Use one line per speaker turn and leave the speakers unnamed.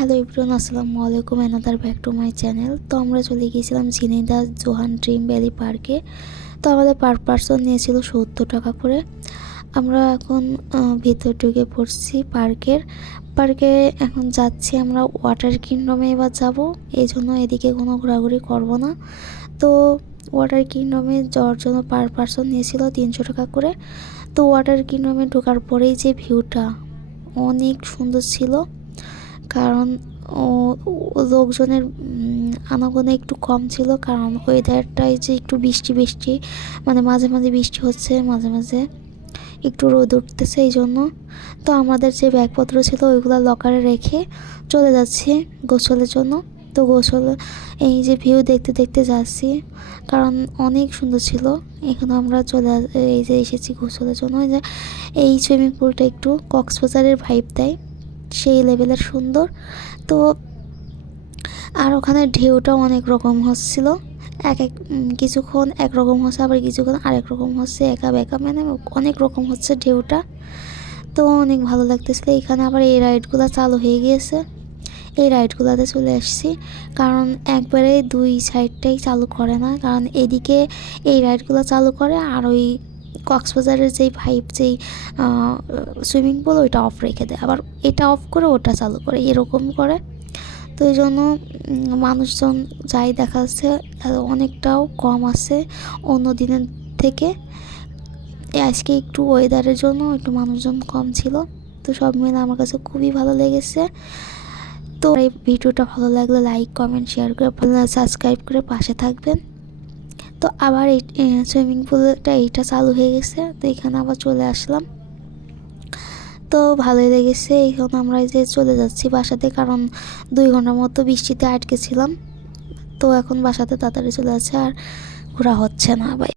Hello Ibran আসসালামু আলাইকুম another back to my channel তো আমরা চলে গিয়েছিলাম ঝিনেদা জোহান ড্রিম ভ্যালি পার্কে। তো আমাদের পার পার্সন নিয়েছিল সত্তর টাকা করে। আমরা এখন ভিতর ঢুকে পড়ছি পার্কের। পার্কে এখন যাচ্ছি আমরা ওয়াটার কিংডমে এবার যাব। এই জন্য এদিকে কোনো ঘোরাঘুরি করব না। তো ওয়াটার কিংডমে যাওয়ার জন্য পার পার্সন নিয়েছিল তিনশো টাকা করে। তো ওয়াটার কিংডমে ঢোকার পরেই যে ভিউটা, অনেক সুন্দর ছিল। কারণ ও লোকজনের আনাগোনা একটু কম ছিল কারণ ওয়েদারটাই যে একটু বৃষ্টি বৃষ্টি মানে মাঝে মাঝে বৃষ্টি হচ্ছে, মাঝে মাঝে একটু রোদ উঠতেছে এই জন্য তো আমাদের যে ব্যাগপত্র ছিল ওইগুলো লকারে রেখে চলে যাচ্ছি গোসলের জন্য। তো গোসল, এই যে ভিউ দেখতে দেখতে যাচ্ছি কারণ অনেক সুন্দর ছিল। এখানে আমরা চলে এই যে এসেছি গোসলের জন্য। এই যে, এই সুইমিং পুলটা একটু কক্সবাজারের ভাইব দেয়। সেই লেভেলের সুন্দর। তো আর ওখানে ঢেউটাও অনেক রকম হচ্ছিল। এক এক কিছুক্ষণ একরকম হচ্ছে, আবার কিছুক্ষণ আরেক রকম হচ্ছে, একা বেকা। মানে অনেক রকম হচ্ছে ঢেউটা। তো অনেক ভালো লাগতেছিল। এখানে আবার এই রাইডগুলো চালু হয়ে গিয়েছে। এই রাইডগুলোতে চলে আসছি। কারণ একবারে দুই সাইডটাই চালু করে না। কারণ এদিকে এই রাইডগুলো চালু করে আর ওই কক্সবাজারের যেই ভাইব যেই সুইমিং পুল ওইটা অফ রেখে দেয়। আবার এটা অফ করে ওটা চালু করে, এরকম করে। তো এই জন্য মানুষজন যাই দেখা যাচ্ছে অনেকটাও কম আছে অন্য দিনের থেকে। আজকে একটু ওয়েদারের জন্য একটু মানুষজন কম ছিল। তো সব মিলে আমার কাছে খুবই ভালো লেগেছে। তো এই ভিডিওটা ভালো লাগলে লাইক কমেন্ট শেয়ার করে সাবস্ক্রাইব করে পাশে থাকবেন। তো আবার এই সুইমিং পুলটা এইটা চালু হয়ে গেছে, তো এখানে আবার চলে আসলাম। তো ভালোই লেগেছে, এখন আমরা যে চলে যাচ্ছি বাসাতে, কারণ দুই ঘণ্টার মতো বৃষ্টিতে আটকে ছিলাম। তো এখন বাসাতে তাড়াতাড়ি চলে যাচ্ছে আর ঘোরা হচ্ছে না বাই